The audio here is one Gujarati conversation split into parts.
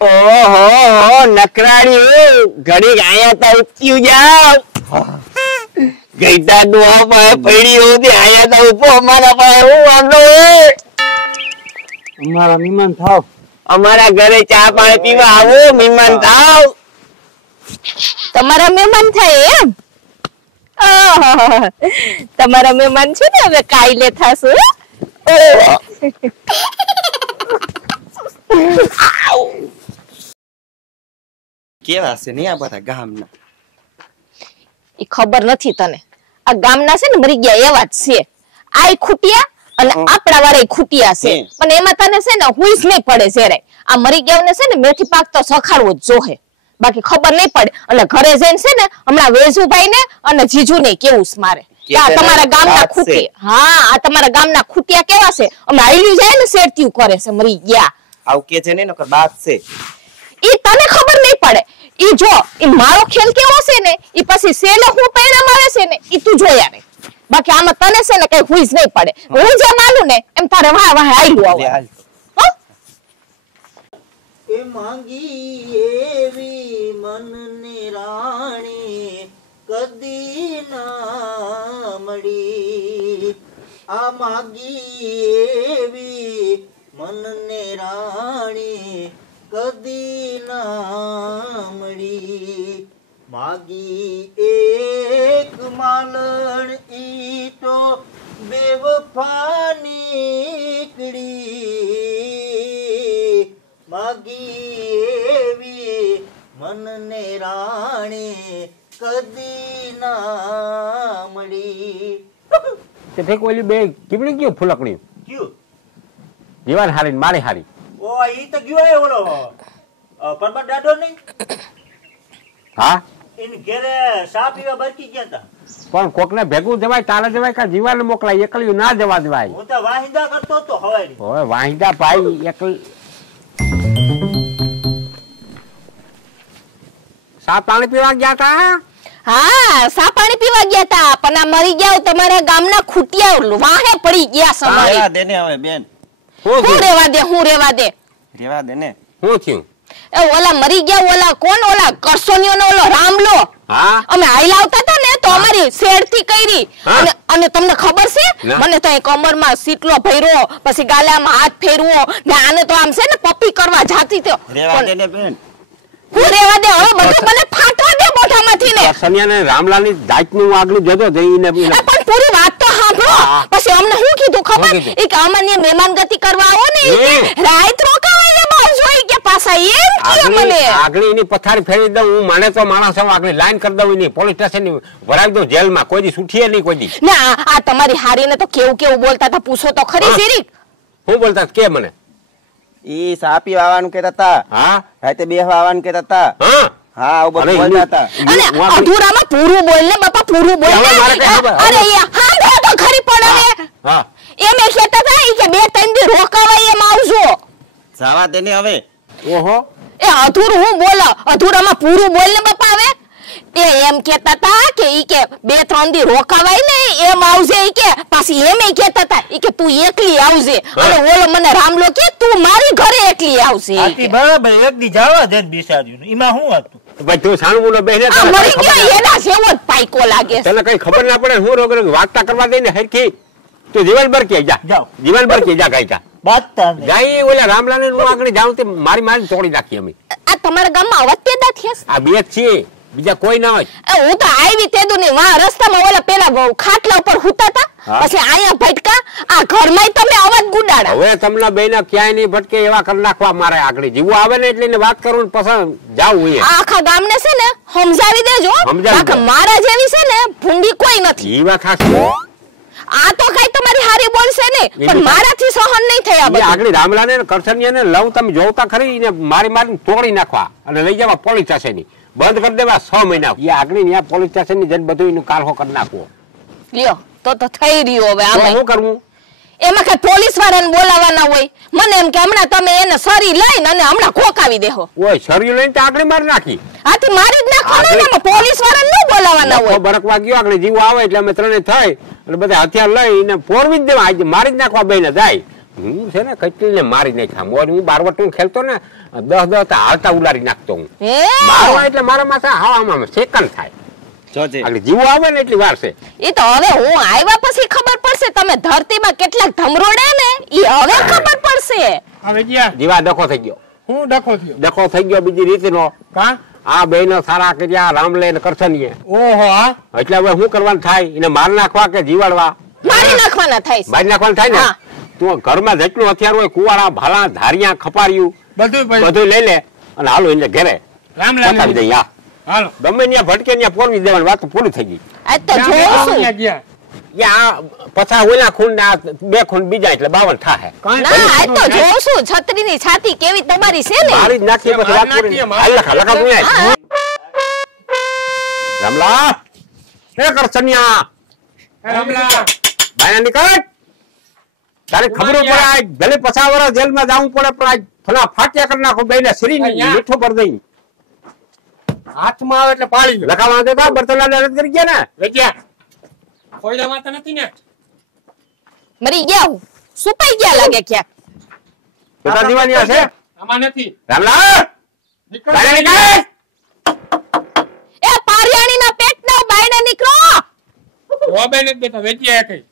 ओहो नकराड़ी घड़ी आया था उपती जाओ गईता दुआ पाए पड़ी होती आया था ऊपर हमारा पाए वो आलो हमारा मेहमान थाओ हमारा घरे चा पानी पीवा आवो मेहमान थाओ તમારા મહેમાન થાય એમ તમારા મહેમાન છે ને હવે કાલે થાશું કેવા છે ને આ બધા ગામના ઈ ખબર નથી તને આ ગામના છે ને મરી ગયા એવા જ છે આઈ ખૂટિયા અને આપડા વાળા ખૂટિયા છે પણ એમાં તને છે ને હુઈસ નહીં પડે જ્યારે આ મરી ગયાને છે ને મેથી પાક તો સખાડવો જ જોહે બાકી ખબર નહીં પડે અને ઘરે જઈને છે ને હમણાં વેજુભાઈ ને અને જીજુ ને કેવું મારે આ તમારા ગામના ખૂટિયા હા આ તમારા ગામના ખૂટિયા કેવા છે અમે આઈલી જાય ને શેરતીયું કરે છે મરી ગયા આવ કે છે ને નકર બાત છે ઈ તને ખબર નહીં પડે ઈ જો ઈ મારો ખેલ કેવો છે ને ઈ પછી સેલે હું પૈણામ આવે છે ને ઈ તું જોયા રે બાકી આમાં તને છે ને કઈ હુઈસ નહીં પડે હું જે માનું ને એમ તારે વાહ વાહ આઈલું આવે એ માંગી એવી મનને રાણી કદી ના મળી આ માંગી એવી મનને રાણી કદી ના મળી માગી એક માલણ ઈ તો બેવફા નીકળી માગી એવી મનને રાણી કદી ના મળી તે ફેક ઓલી બે કીબડી ગયો ફૂલકણી ક્યું જીવાન હારી મારે હારી ઓ ઈ તો ગયો એ ઓલો પરબત દાડો નહીં હા ઇન ઘરે સા પીવા બરકી ગયા તા પણ કોકને ભેગું જવાય તારે જવાય કે જીવાને મોકલાય એકલી ના જવા દેવાય હું તો વાહિંદા કરતો તો હવાઈ ઓય વાહિંદા ભાઈ એકલી સા પાણી પીવા ગયા તા હા સા પાણી પીવા ગયા તા પણ આ મરી ગયા તમારા ગામના ખૂટિયા વાહે પડી ગયા સમારે રેવા દે ને હવે બેન હું રેવા દે રેવા દે ને શું થયું એ ઓલા મરી ગયા ઓલા કોણ ઓલા કરસોનિયો નો ઓલો રામલો હા અમે આઈ લાવતા હતા ને તો અમારી શેરથી કરી અને તમને ખબર છે મને તો કમરમાં સીટલો ભર્યો પછી ગાલામાં હાથ ફેરવો ને આને તો આમ છે ને પપ્પી કરવા જાતી તો રેવા દે ને બેન હું રેવા દે હવે બધું મને ફાટવા દે મોઢામાંથી ને સનિયાને રામલાલની જાતનું આગલું જતો જઈને પણ પૂરી વાત તો સાંભળો પછી અમને શું કીધું ખબર એ કે અમને મહેમાન ગતિ કરવા આવો ને રાત રોકાવાય ને બસ જોઈ કે પાછા એમ કે મને આગલી એની પથારી ફેરવી દઉં હું માને તો માણસ હું આગલી લાઈન કરી દઉં એની પોલીસ સ્ટેશન ની ભરાવી દઉં જેલમાં કોઈ દી છૂટીએ નહીં કોઈ દી ના આ તમારી હારીને તો કેવું બોલતા હતા પૂછો તો ખરી જીરીક હું બોલતા કે મને ઈ સાપી વાવાનું કહેતા હતા હા રાતે બેહવા આવવાનું કહેતા હતા હા હા આવું બધું બોલતા હતા અને અધૂરામાં પૂરું બોલ ને બાપા પૂરું બોલ અરે હા તો ખરી પડે હા એમ કહેતા હતા કે 2-3 દી રોકાવાય એમ આવજો જાવા દે ને હવે ઓહો એ અધૂરું હું બોલો અધૂરામાં પૂરું બોલ ને બાપા હવે એ એમ કહેતા હતા કે ઈ કે 2-3 દી રોકાવાય ને એમ આવજે ઈ કે પાછી એમ કહેતા હતા ઈ કે તું એકલી આવજે અને ઓલો મને રામલો કે તું મારી ઘરે એકલી આવજે આતી બરાબર એક દી જવા દે બિસાડ્યું એમાં શું હતું ભાઈ તું સાણવું ન બેહને આ મરી ગયો એના જેવો જ પાઈકો લાગે તને કઈ ખબર ના પડે હું રોગ વાગતા કરવા દે ને હરખી તું જીવનભર કે જા જીવનભર કે જા ગાયકા બાતતા ગાય ઓલા રામલાલને હું આગળ જાઉં તે મારી તોડી નાખી અમે આ તમારા ગામમાં અવાજ પેદા થયા આ બે છે બીજા કોઈ ના હોય હું તો આવી તેદુ ની વાહ રસ્તામાં ઓલા પેલા ખાટલા ઉપર હુતા હતા પછી આયા ભટકા આ ઘરમાં તમે અવાજ ગુડાડા હવે તમને બેના ક્યાંય નહીં ભટકે એવા કરી નાખવા મારે આગળ જીવું આવે ને એટલે વાત કરું ને પછી જાવું અહીંયા આખા ગામને છે ને સમજાવી દેજો કે મારા જેવી છે ને ભૂંડી કોઈ નથી ઈ વાત ખાસ આ તો કઈ તમારી હારી બોલશે ને પણ મારાથી સહન નહીં થયા બધું આગળ રામલાને કરસનિયાને લવ તમે જોતા ખરી ને મારી તોડી નાખવા અને લઈ જવા પોલીસ સ્ટેશનની બંધ કરી દેવા 6 મહિના એ આગળ પોલીસ સ્ટેશનની જન બધું એનું કાલહો કરી નાખવો લ્યો તો થઈ રહ્યો હવે આમાં શું કરવું એમાં કઈ પોલીસ વાળાને બોલાવવાના હોય? મને એમ કે હમણાં તમે એને સરી લઈને અને હમણાં ખોકાવી દેહો. ઓય શરીર લઈને તો આગળ મારી નાખી. આથી મારી જ નાખવાના ને, એમાં પોલીસ વાળાને ન બોલાવવાના હોય. બરકવા ગયો આગળ જીવ આવે એટલે અમે ત્રણે થઈ એટલે બધા હથિયાર લઈને પોરવી જ દેવા, આજે મારી જ નાખવા બેને જાય. હું છે ને કેટલીને મારી નાખ્યા. મોર હું બારવટું ખેલતો ને 10 હાલતા ઉલારી નાખતો હું. મારવા એટલે મારા માથે હવામાં સેકન્ડ થાય. આગળ જીવ આવે ને એટલી વાર છે. એ તો હવે હું આવ્યા પછી ખબર પડશે. તમે ધરતીમાં કેટલાક ધમરોડે ને ઈ હવે ખબર પડશે. હવે ગયા જીવા ડખો થઈ ગયો. હું ડખો થયો? ડખો થઈ ગયો બીજી રીતનો. કા આ બેનો સારા કર્યા રામલે ને કરશનીએ. ઓહો હા. એટલે હવે શું કરવાનું થાય? એને માર નાખવા કે જીવાડવા? મારી નાખવાના થાય. મારી નાખવાનું થાય ને. તું ઘરમાં જેટલું હથિયાર હોય કુવાડા ભાલા ધારિયા ખપાર્યું બધું લઈ લે અને હાલો એને ઘરે રામલાલ દઈ. હાલો ગમે ત્યાં ભટકે ત્યાં પોરવી દેવાની વાત પૂરી થઈ ગઈ. આ તો જોશું. ગયા પછા ઓલા ખૂન ના 2 ખૂન બીજા એટલે 52 થાય. ના આ તો જોશું છત્રીની છાતી કેવી તમારી છે ને. મારી જ નાખીએ પછી વાત પૂરી. હાલ લખા લખા તું આય. રામલા એ કરશનિયા રામલા ભાઈ નીકળ. તારે ખબર પડે ભલે 50 વર્ષ જેલમાં જવું પડે પણ આજ ફલા ફાટ્યા કરી નાખો બેને શરીર મીઠો પર દઈ હાથમાં આવે એટલે પાડી લે. લખાવા દે બર્તલા રદ કરી ગયા ને વેજ્યા કોઈ વાત નથી ને. મરી ગયા હું સુપાઈ ગયા લાગે ક્યાંક. બેટા દીવાની આ છે આમાં નથી. રામલા નીકળ ભાઈ નીકળ. એ પારિયાણીના પેટના બાયને નીકળો. રોબે ને બેટા વેજ્યા કઈ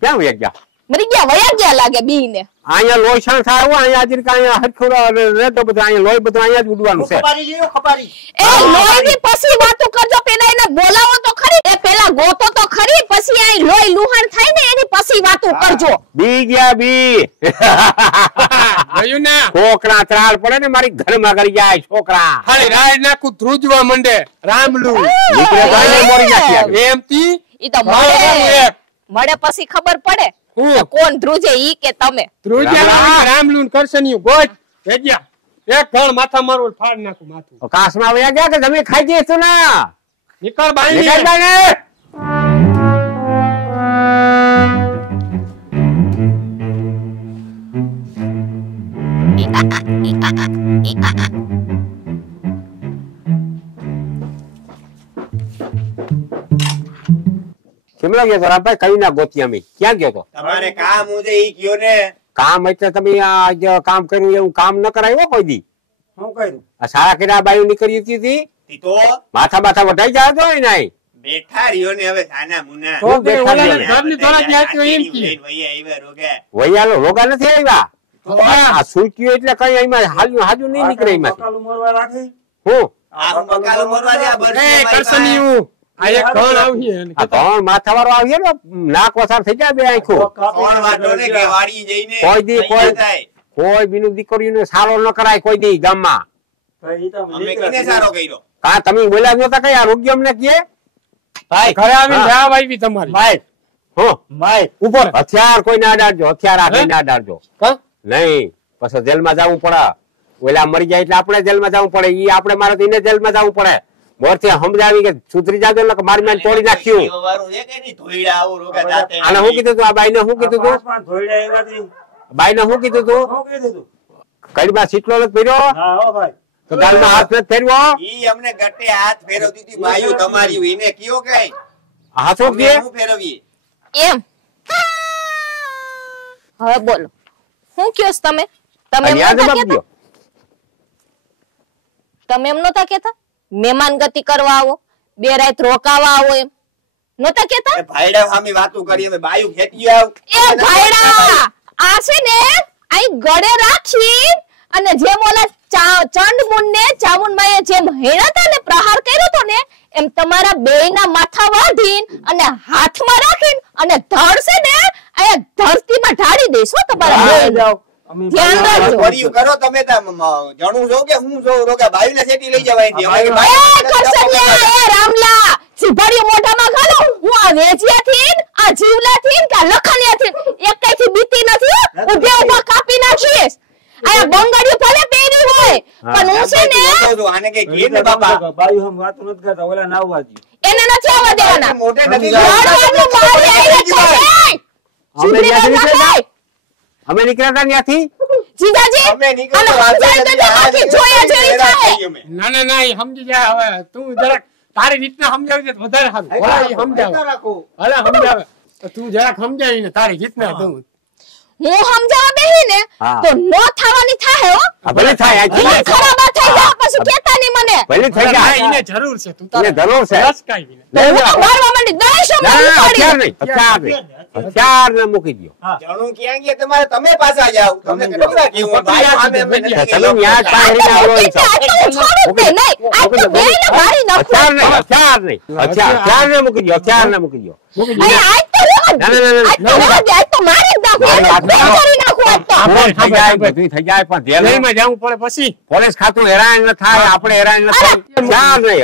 ક્યાં વયા ગયા? મરી ગયા વયા ગયા લાગે બીને. અહીંયા લોહી થાય અહીંયા આજે અહીંયા હરખુરા રેતો બધું અહીંયા લોહી બધું અહીંયા જ ઉડવાનું છે. ખપારી જેવો ખપારી. એ લોહીની પછી વાતો કરજો. પેલા એને બોલાવો તો ખરી. એ પેલા ગોતો તો ખરી. પછી આ લોહી લુહાણ થાય ને એની પછી વાતો કરજો. બી ગયા બી. ગયું ને છોકરા ત્રાલ પડે ને મારી ઘરમાં કરી જાય છોકરા. ખાલી રાય નાખું ધ્રુજવા મંડે. રામલુ નીકળે ભાઈને મોરી નાખી. એમથી ઈ તો મળે મળે પછી ખબર પડે હું કોણ ધ્રુજે ઈ કે તમે. ધ્રુજ્યા રામલુ કરશનિયું ગોજ વેજ્યા એક ઘણ માથા મારું ફાડ નાખું માથું. કાશમાં વયા ગયા કે તમે ખાઈ જઈશું ના. નીકળ બાઈ નીકળ બાને. શિમલા ગયો તો રામભાઈ કઈ ના ગોતી અમે ક્યાં ગયો તો? તમારે કામ હું ઈ કયો ને. કામ એટલે તમે આ કામ કર્યું એવું કામ ન કરાયું કોઈ દી. શું કર્યું? આ સારા કર્યા બાયું નીકળી હતી ઈ તો માથા બાથા વઢાઈ જાય તો નહીં બેઠા રહ્યો ને હવે સાના મુના. તો બે ઓલાને ઘરની થોડા જાતો એમ કી વૈયાલો રોગા નથી આવ્યા. આ સુક્યું એટલે કઈ એમાં હાજુ નહીં નીકળે એમાં. હું બકાલો મોરવા દે. એ કરશનિયું આ એક ઘણ આવીએ આ ત્રણ માથા વાળો આવીએ ને નાક વસાર થઈ જાય બે આંખો. કોણ વાટો ને કે વાડી જઈને કોઈ દી કોઈ બીનું દીકરીઓને સારો ન કરાય કોઈ દી ગામમાં. અમે કોને સારો કર્યો? કા તમે બોલ્યા નતા કઈ આ રોગ્ય અમને કહે ભાઈ ઘરે આવીને જાવ આવી તમારી ભાઈ હો ભાઈ ઉપર હથિયાર કોઈ ના ડાળજો. હથિયાર આ કોઈ ના ડાળજો નહીં પછી જેલમાં જવું પડે. ઓલા મરી જાય એટલે આપણે જેલમાં જવું પડે. ઈ આપણે મારે એને જેલમાં જવું પડે. મોરથી સમજાવી કે સુધરી જાજો ને મારી મારી તોડી નાખ્યું. આને શું કીધું તું? આ બાઈ ને શું કીધું તું? બાઈ ને શું કીધું તું? કડીમાં સીટલો નથી ફેર્યો તો ગાલમાં હાથ નથી ફેરવો. ઈ અમને ગટ્ટે હાથ ફેરવતી હતી બાયું તમારી. એને કયો કઈ હાથ ઉઠજે. હું ફેરવીએ એમ હવે બોલો શું કયો છો તમે? તમે એમ યાદ નતા જવાબ કહેતા? દો. તમે એમ નતા કેતા મહેમાન ગતિ કરવા આવો, 2 રાત રોકાવા આવો એમ નતા કેતા? ભાઈડા સામે વાતો કરી અમે બાયું ખેતી આવ. એ ભાઈડા આ છે ને આઈ ગળે રાખી અને જેમ ઓલા ચંડમુંડ ને ચામુંડમાએ જેમ હેણાતા ને પ્રહાર કર્યો તો ને એમ તમારા બેયના માથા વાઢીન અને હાથમાં રાખીન અને ધડશે ને આ ધરતીમાં ઢાળી દેશો તમારા બેયને. ધ્યાન રાખજો. કર્યું કરો તમે જણું જો કે હું જો રોકે બાયુને સેટી લઈ જવાય છે. એ કરસનિયા એ રામલા સિભાડીઓ મોઢામાં ઘાલો. હું આ વેજિયાથી આ જીવલાથી કે આ લખનિયાથી એકઈથી બીતી નથી. ઉભે ઉભા કાપી નાખીશ. આ બંગડીઓ ભલે પહેરી હોય પણ હું છે ને આને કે ઘી ને બાપા બાયુ હમ વાતો નથી કરતા ઓલા નાવવા દે. એને નથી આવવા દેવાના. મોઢે નથી લડવાનું મારી આઈને છે. અમે સુધરી ત્યાંથી ના નીકળ્યા થાય. અમે નીકળ્યા હતા ત્યાંથી જીજાજી અમે નીકળો આને તો સમજાય તો બાકી જોયા જેવી થાય. ના ના ના એ સમજી જાય હવે તું જરાક તારી રીતના સમજાવી દે તો વધારે સારું ભલા એ સમજાવે રાખો ભલે સમજાવે તો તું જરાક સમજાવીને તારી રીતના તું હું સમજાવવા બેહી ને હા. તો નો થવાની થાય હો. હા, ભલે થાય આ ઈ ખરાબ થઈ જાય પછી કેતા નહીં મને. ભલે થઈ હા, જાય એને જરૂર છે તું એને જરૂર છે. રસ કાંઈ નહીં. તો હું તો મારવા માંડી દઈશ ના, હમણાં ના, ઉપાડીને. હથિયાર નહીં હથિયાર ને મૂકી દો જણું ક્યાં ગયા તમારે તમે પાછા જાવ તમને કેટલું રાખી હું ભાઈ સામે અમે નથી તમે ગયેલો. ન્યાય પાડીને આવો ઈ તો આજ તો હું છોડું જ નહીં. આજ તો બેયને મારી નાખું. હથિયાર નહીં હથિયાર ને મૂકી દો હથિયાર ને મૂકી દો અરે આજ તો રહેવા દે. ના, ના, ના, ના. આજ તો રહેવા દે. આજ તો મારી જ નાખું. ના, ના, એને ના. કરી નાખું આજ તો. બધું થઈ જાય બધું થઈ જાય પણ જેલમાં જેલમાં જવું પડે પછી પોલીસ ખાતું હેરાન ન થાય આપણે હેરાન ન થાય હથિયાર નહીં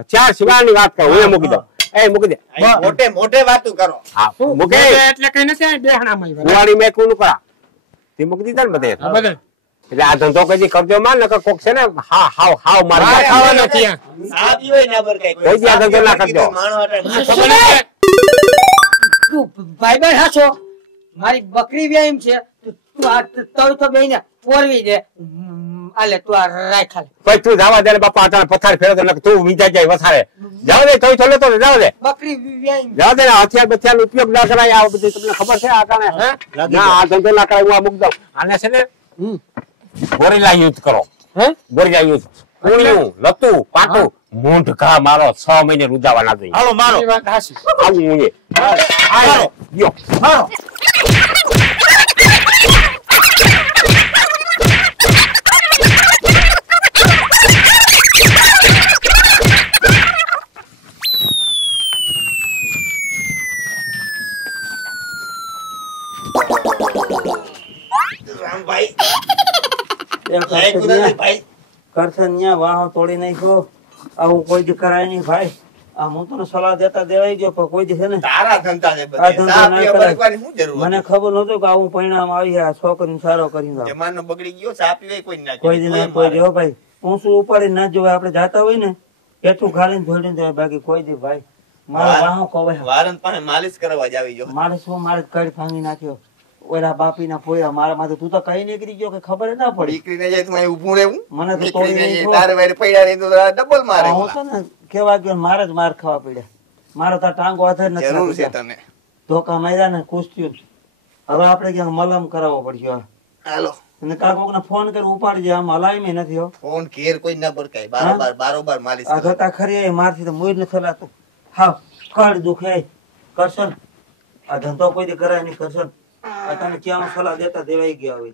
હથિયાર સિવાયની વાત કરો હું મૂકી દો એ મૂકી દે અહીં મોટે મોટે વાતું કરો હા મૂકે એટલે કઈ નથી આ બેહણામાં ઈ વાત. કુવાડી મેં કોનું કરા તે મૂકી દીધા ને બધે આ બધે એટલે આ ધંધો કદી કરજો માં નકર કોક છે ને હાવ મારી મારે નાખે. ખાવાનો નથી આ. આ દીવાય ના બરકાય કોઈ દી આ ધંધો ના કરજો. માણો હાટે ખબર નથી. તું ભાઈ ભાઈ હાચો મારી બકરી વ્યાયામ છે તું આ તળ તો બેને પોરવી દે આલે તું આ રાખ લે પછી તું જવા દે ને બાપા તારે પથાર ફેરવ દે નકર તું વીંજાઈ જાય વસારે જાવ દે તોય ચલો તો જાવ દે બકરી વ્યાયામ જાવ દે હથિયાર બથિયાર નો ઉપયોગ ના કરાય આ બધું તમને ખબર છે આ કારણે હે ના આ ધંધો ના કરાય હું આ મૂક દઉં આને છે ને ગોરીલા યુદ્ધ કરો હે? ગોરીલા યુદ્ધ કુણ્યું લતું પાટું મૂંઢ ઘા મારો 6 મહિને રૂજાવા ના દઈએ હાલો મારો ઈ વાત હાચી. આવું હું એ મારો યો મારો રામભાઈ જય ગુરુદેવ ભાઈ કરશન ન્યા વાહો તોડી નાખ્યો આવું કોઈ દી કરાય નહીં ભાઈ આ હું તને સલાહ દેતા દેવાઈ ગયો પણ કોઈ દી છે ને તારા ધંધા છે આ બધે ધંધો સાપ ના પીવા કરાય. બરકવાની શું જરૂર મને હતી? ખબર નતું કે આવું પરિણામ આવી આ છોકરીને સારો કરી દઉં જમાનો બગડી ગયો સાપ પીવાય કોઈ ના કોઈ દી ના કોઈ દી હો ભાઈ હું શું ઉપાડી ના જોવાય આપણે જાતા હોય ને પેટું ખાલીને જોડીને જાય બાકી કોઈ દી ભાઈ મારો વાહો કવાય વારન પાસે માલિશ કરવા જ આવી જો મારે શું મારે કડ ભાંગી નાખ્યો ઓલા બાપીના પોયા મારા માથે તું તો કઈ નીકળી ગયો કે ખબર જ ના પડી દીકરીને જાય તો અહીં ઊભું રહેવું મને તો દીકરીને તોડી જાય નાખ્યો. તારે વારે પડ્યા રહે તો ડબલ મારે હું તો ને કેવા ગયો ને મારે જ માર ખાવા પડ્યા મારો તો ટાંગો હાથે જ નથી જરૂર છે લાગતો. તને ધોકા માર્યા ને કુસ્તીયું હવે આપણે ક્યાંક મલમ કરાવવો પડશે આ. હાલો અને કાકોક ને ફોન કરી ઉપાડજે આમ હલાય નથી હો ફોન ઘેર કોઈ ના બરકાય બારોબાર માલિશ આ કરો. જતા ખરી એ મારથી તો મોજ નથી થલાતું હા કડ દુખે કરશન આ ધંધો કોઈ દી કરાય નહીં કરશન આ તને ક્યાં સલાહ દેતા દેવાઈ ગયા હવે